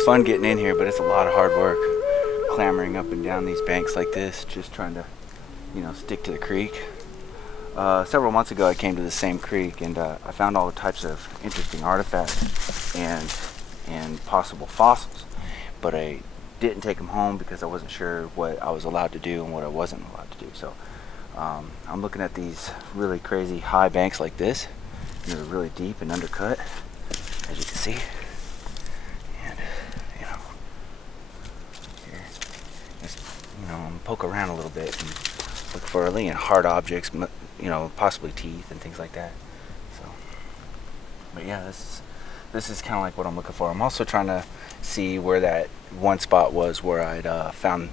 It's fun getting in here, but it's a lot of hard work clambering up and down these banks like this, just trying to, you know, stick to the creek. Several months ago I came to the same creek and I found all types of interesting artifacts and possible fossils, but I didn't take them home because I wasn't sure what I was allowed to do and what I wasn't allowed to do. So I'm looking at these really crazy high banks like this, and they're really deep and undercut, as you can see. And you know, here, just, you know, poke around a little bit and look for really hard objects, you know, possibly teeth and things like that. So, but yeah, this is kind of like what I'm looking for. I'm also trying to see where that one spot was where I'd found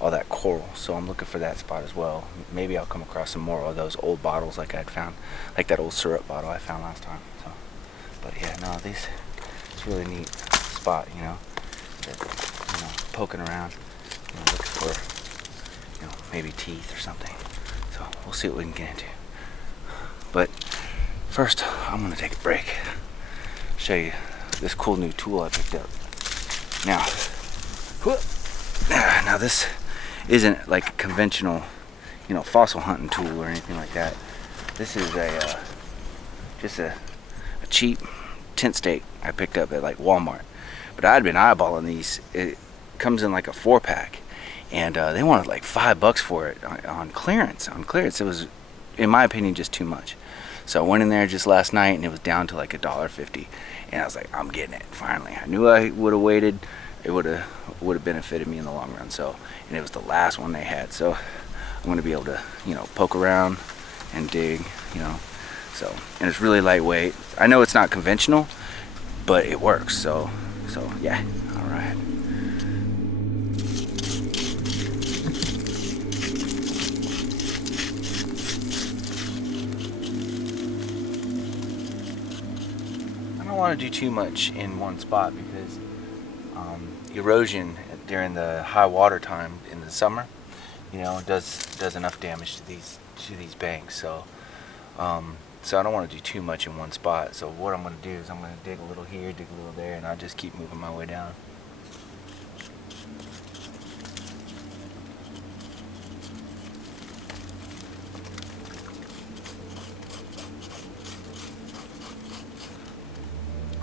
all that coral. So I'm looking for that spot as well. Maybe I'll come across some more of those old bottles like I'd found, like that old syrup bottle I found last time. So, but yeah, no, it's a really neat spot, you know, that, you know, poking around, you know, looking for, you know, maybe teeth or something. So we'll see what we can get into. But first, I'm gonna take a break. Show you this cool new tool I picked up. Now this isn't like a conventional, you know, fossil hunting tool or anything like that. This is just a cheap tent stake I picked up at like Walmart. But I'd been eyeballing these. It comes in like a 4-pack, and they wanted like $5 for it on clearance. It was, in my opinion, just too much. So I went in there just last night and it was down to like $1.50, and I was like, I'm getting it finally. I knew I would have waited. It would have benefited me in the long run. So, and it was the last one they had. So I'm going to be able to, you know, poke around and dig, you know. So, and it's really lightweight. I know it's not conventional, but it works. So yeah. All right. I don't want to do too much in one spot because erosion during the high water time in the summer, you know, does enough damage to these banks. So so I don't want to do too much in one spot. So what I'm going to do is I'm going to dig a little here, dig a little there, and I'll just keep moving my way down.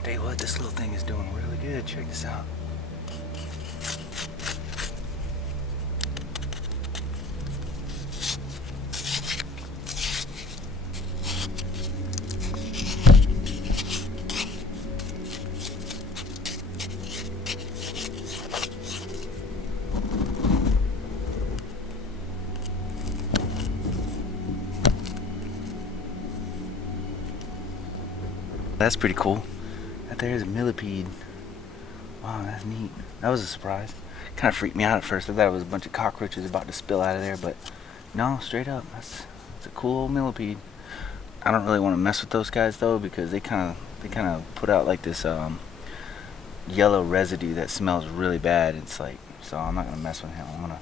Tell you what, this little thing is doing really good. Check this out. That's pretty cool. That there's a millipede. Wow, that's neat. That was a surprise. Kind of freaked me out at first. I thought it was a bunch of cockroaches about to spill out of there, but no, straight up. That's a cool old millipede. I don't really want to mess with those guys though, because they kind of put out like this yellow residue that smells really bad. It's like, so I'm not gonna mess with him. I'm gonna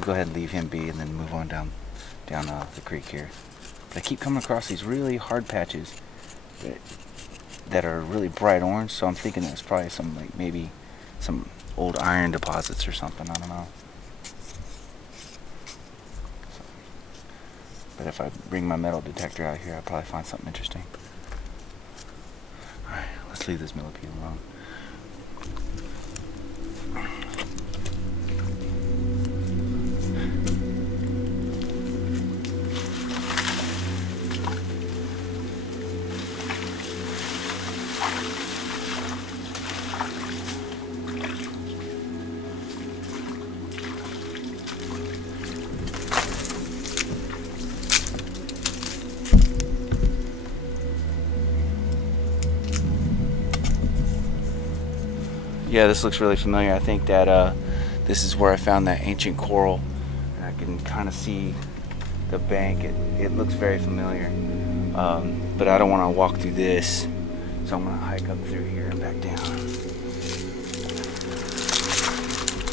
go ahead and leave him be, and then move on down the creek here. But I keep coming across these really hard patches that are really bright orange, so I'm thinking there's probably some, like, maybe some old iron deposits or something. I don't know. So, but if I bring my metal detector out here, I'll probably find something interesting. Alright, let's leave this millipede alone. Yeah, this looks really familiar. I think that this is where I found that ancient coral. And I can kind of see the bank. It looks very familiar. But I don't want to walk through this, so I'm going to hike up through here and back down.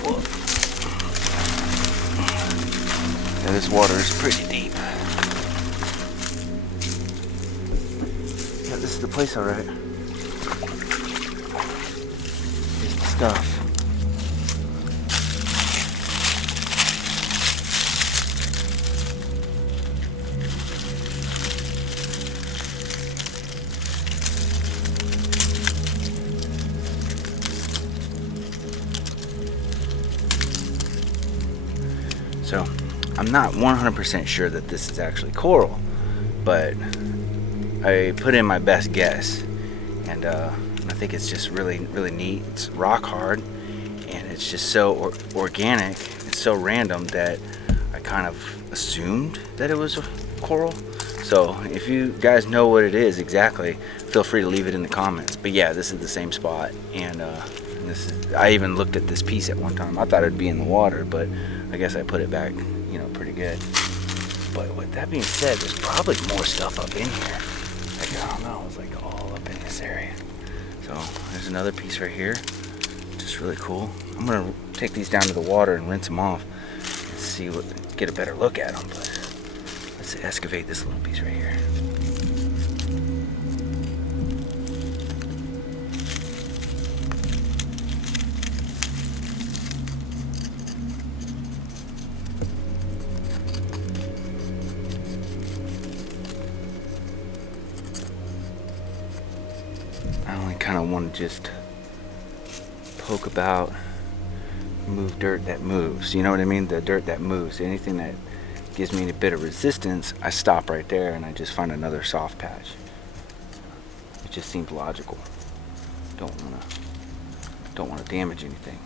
Whoa. Yeah, this water is pretty deep. Yeah, this is the place, all right. stuff. So I'm not 100% sure that this is actually coral, but I put in my best guess, and I think it's just really neat. It's rock hard, and it's just so organic. It's so random that I kind of assumed that it was a coral. So if you guys know what it is exactly, feel free to leave it in the comments. But yeah, this is the same spot, and this is, I even looked at this piece at one time. I thought it'd be in the water, but I guess I put it back, you know, pretty good. But with that being said, there's probably more stuff up in here. Like, I don't know, it's like all up in this area. So there's another piece right here, just really cool. I'm gonna take these down to the water and rinse them off and see what, get a better look at them. But let's excavate this little piece right here. I only kind of want to just poke about, move dirt that moves. You know what I mean? The dirt that moves. Anything that gives me a bit of resistance, I stop right there and I just find another soft patch. It just seems logical. Don't want to damage anything.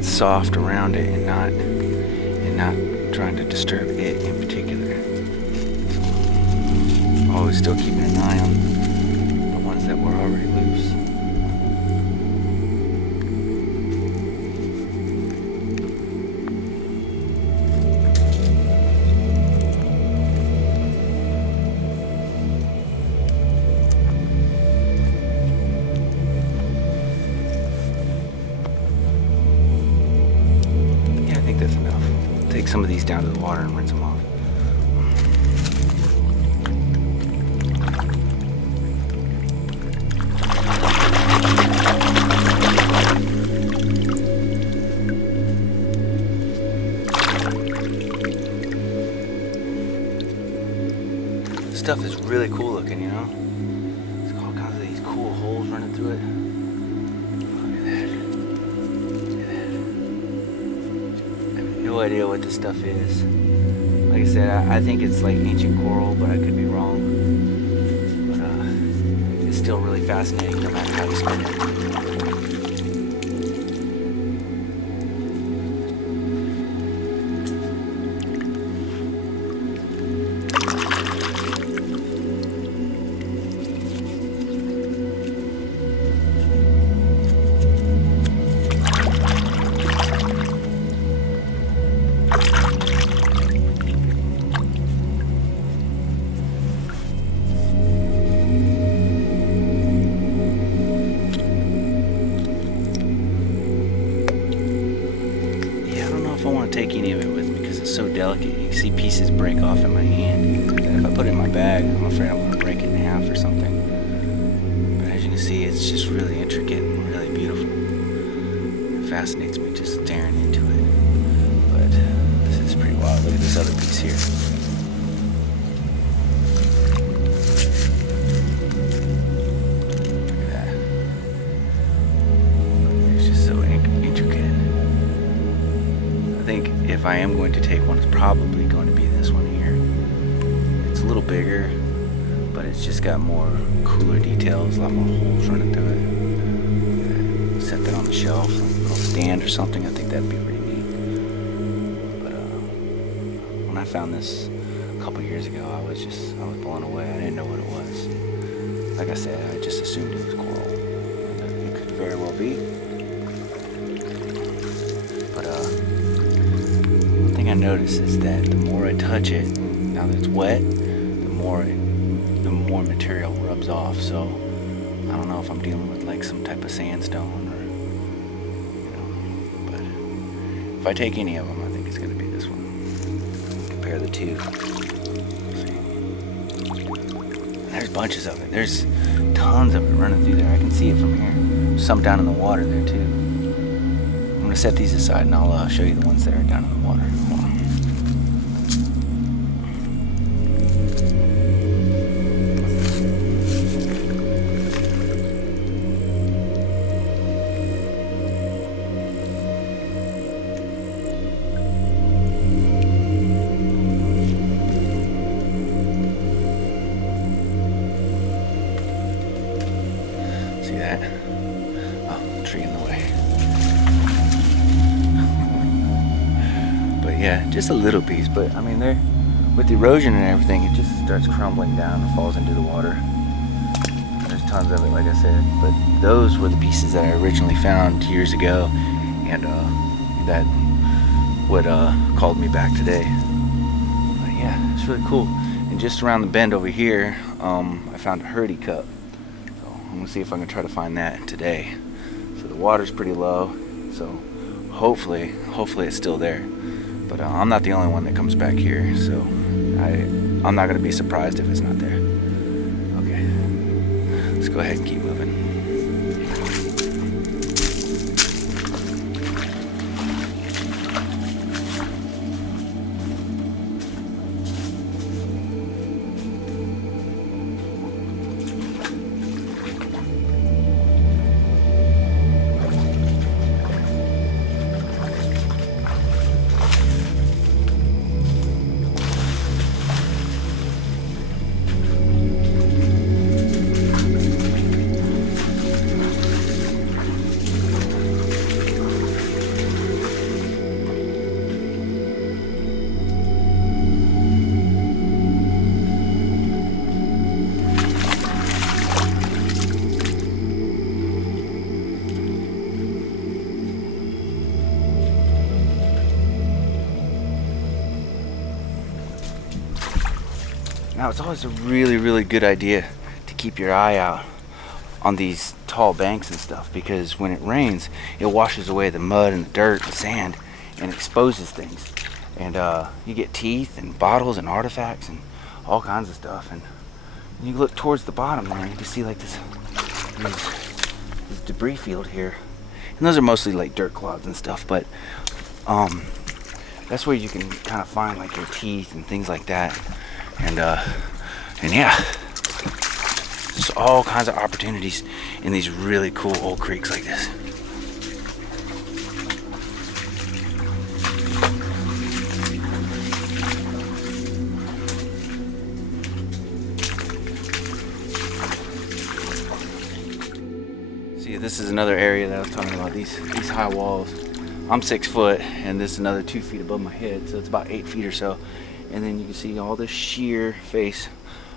Soft around it and not trying to disturb it in particular. Always still keeping an eye on the ones that were already loose. Some of these down to the water and rinse them off. This stuff is really cool looking, you know? There's all kinds of these cool holes running through it. No idea what this stuff is. Like I said, I think it's like ancient coral, but I could be wrong. But it's still really fascinating no matter how you spin it. Take any of it with me because it's so delicate. You can see pieces break off in my hand. And if I put it in my bag, I'm afraid I'm going to break it in half or something. But as you can see, it's just really intricate and really beautiful. It fascinates me just staring into it. look at this other piece here. Look at that. It's just so intricate. I think if I am going to take one, it's probably going to be this one here. It's a little bigger, but it's just got more cooler details, a lot more holes running through it. Set that on the shelf, like a little stand or something. I think that'd be pretty neat. But when I found this a couple years ago, I was blown away. I didn't know what it was. Like I said, I just assumed it was coral, and it could very well be. But one thing I noticed is that the more I touch it, now that it's wet, the more material rubs off. So I don't know if I'm dealing with like some type of sandstone, or but if I take any of them, I think it's going to be this one. Compare the two. See? And there's bunches of it. There's tons of it running through there. I can see it from here. There's some down in the water there too. I'm going to set these aside and I'll show you the ones that are down in the water. Hold on. See that? Oh, tree in the way. But yeah, just a little piece. But I mean, there, with the erosion and everything, it just starts crumbling down and falls into the water. There's tons of it, like I said. But those were the pieces that I originally found years ago, and that what called me back today. But yeah, it's really cool. And just around the bend over here, I found a hurdy cup. I'm gonna see if I can try to find that today. So the water's pretty low, so hopefully it's still there. But I'm not the only one that comes back here, so I'm not gonna be surprised if it's not there. Okay, let's go ahead and keep moving. Now, it's always a really good idea to keep your eye out on these tall banks and stuff, because when it rains, it washes away the mud and the dirt and sand and exposes things. And you get teeth and bottles and artifacts and all kinds of stuff. And you look towards the bottom there and you can see like this debris field here. And those are mostly like dirt clods and stuff, but that's where you can kind of find like your teeth and things like that. And yeah, there's all kinds of opportunities in these really cool old creeks like this. See, this is another area that I was talking about, these high walls. I'm 6 foot, and this is another 2 feet above my head, so it's about 8 feet or so. And then you can see all this sheer face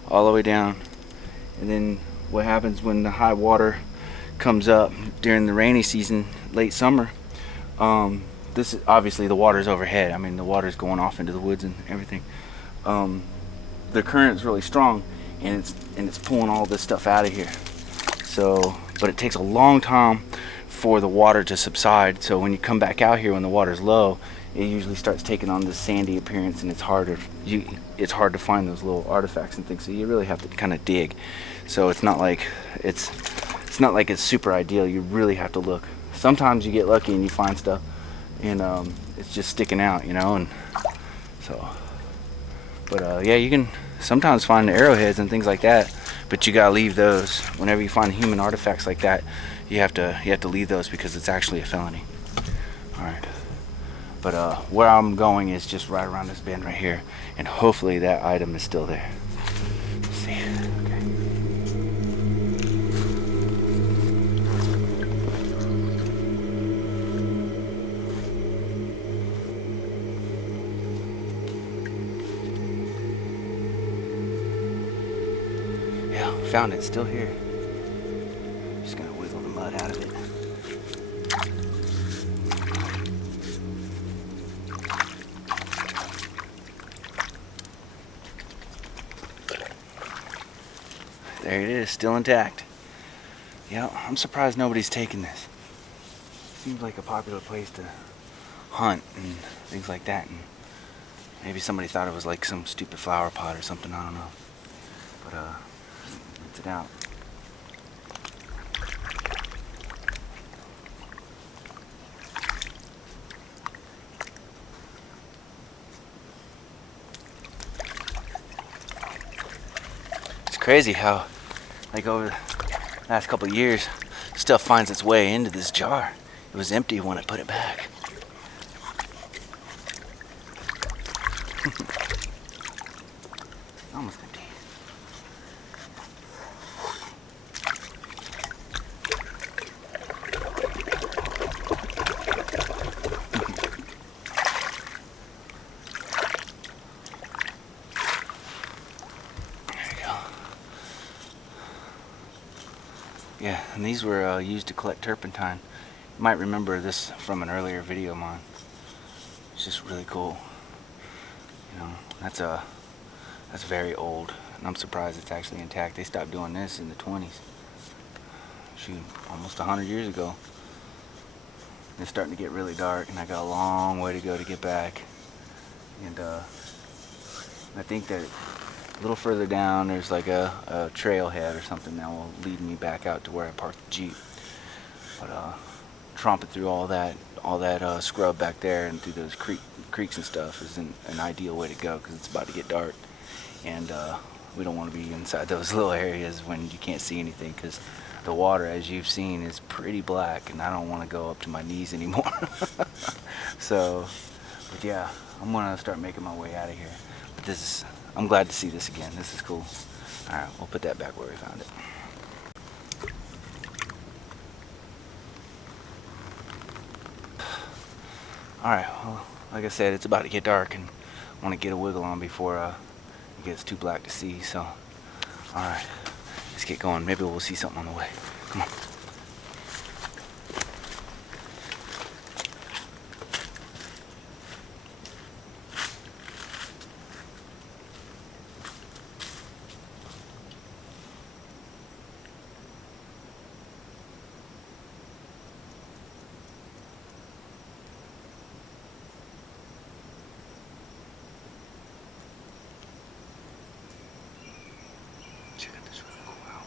all the way down. And then what happens when the high water comes up during the rainy season, late summer, this is obviously the water's overhead. I mean, the water's going off into the woods and everything. The current's really strong, and it's pulling all this stuff out of here. So, but it takes a long time for the water to subside. So when you come back out here when the water's low, it usually starts taking on this sandy appearance, and it's hard to find those little artifacts and things. So you really have to kind of dig. So it's not like it's super ideal. You really have to look. Sometimes you get lucky and you find stuff, and it's just sticking out, you know. And So, but yeah, you can sometimes find arrowheads and things like that, but you gotta leave those. Whenever you find human artifacts like that, you have to leave those because it's actually a felony. All right. But where I'm going is just right around this bend right here, and hopefully that item is still there. Let's see. Okay. Yeah, found it. It's still here. Just gonna wiggle the mud out of it. There it is, still intact. Yeah, I'm surprised nobody's taken this. Seems like a popular place to hunt and things like that, and maybe somebody thought it was like some stupid flower pot or something, I don't know. But it's it out. It's crazy how, like, over the last couple of years, stuff finds its way into this jar. It was empty when I put it back. Almost empty. Yeah, and these were used to collect turpentine. You might remember this from an earlier video of mine. It's just really cool. You know, that's very old, and I'm surprised it's actually intact. They stopped doing this in the 20s. Shoot, almost 100 years ago. It's starting to get really dark, and I got a long way to go to get back. And I think that a little further down there's like a trailhead or something that will lead me back out to where I parked the Jeep. But tromping through all that scrub back there and through those creeks and stuff is an ideal way to go because it's about to get dark, and we don't want to be inside those little areas when you can't see anything, because the water, as you've seen, is pretty black, and I don't want to go up to my knees anymore. So, but yeah, I'm gonna start making my way out of here. But I'm glad to see this again. This is cool. All right, we'll put that back where we found it. Alright, well, like I said, it's about to get dark, and I want to get a wiggle on before it gets too black to see, so alright, let's get going. Maybe we'll see something on the way. Come on. Check out this really cool owl.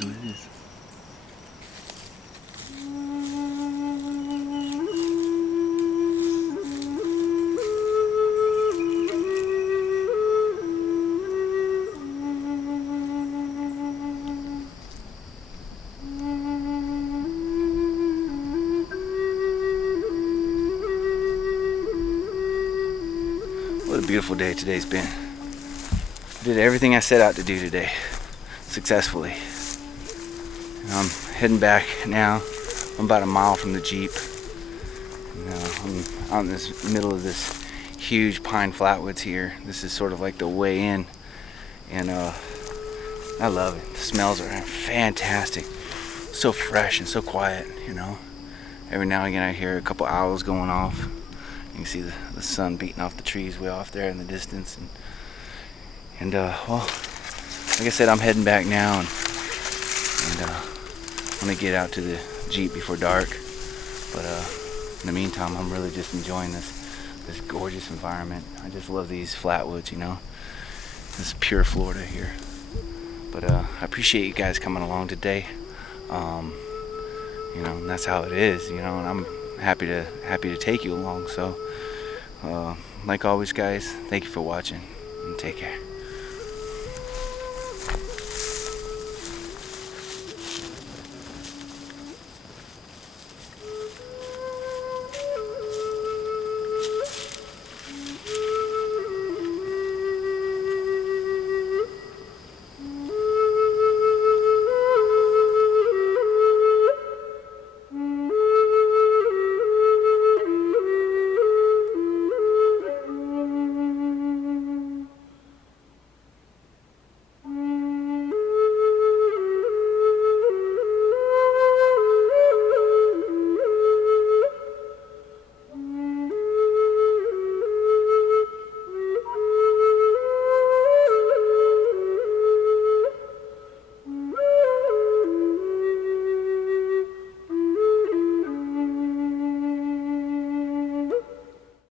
is what it is. What a beautiful day today's been. I did everything I set out to do today successfully. I'm heading back now. I'm about a mile from the Jeep. I'm out in this middle of this huge pine flatwoods here. This is sort of like the way in, and I love it. The smells are fantastic. So fresh and so quiet, you know. Every now and again I hear a couple owls going off. You can see the sun beating off the trees way off there in the distance, and well, like I said, I'm heading back now, and I'm gonna get out to the Jeep before dark. But in the meantime, I'm really just enjoying this gorgeous environment. I just love these flatwoods, you know. This is pure Florida here. But I appreciate you guys coming along today. You know, and that's how it is, you know, and I'm happy to take you along. So like always, guys, thank you for watching, and take care.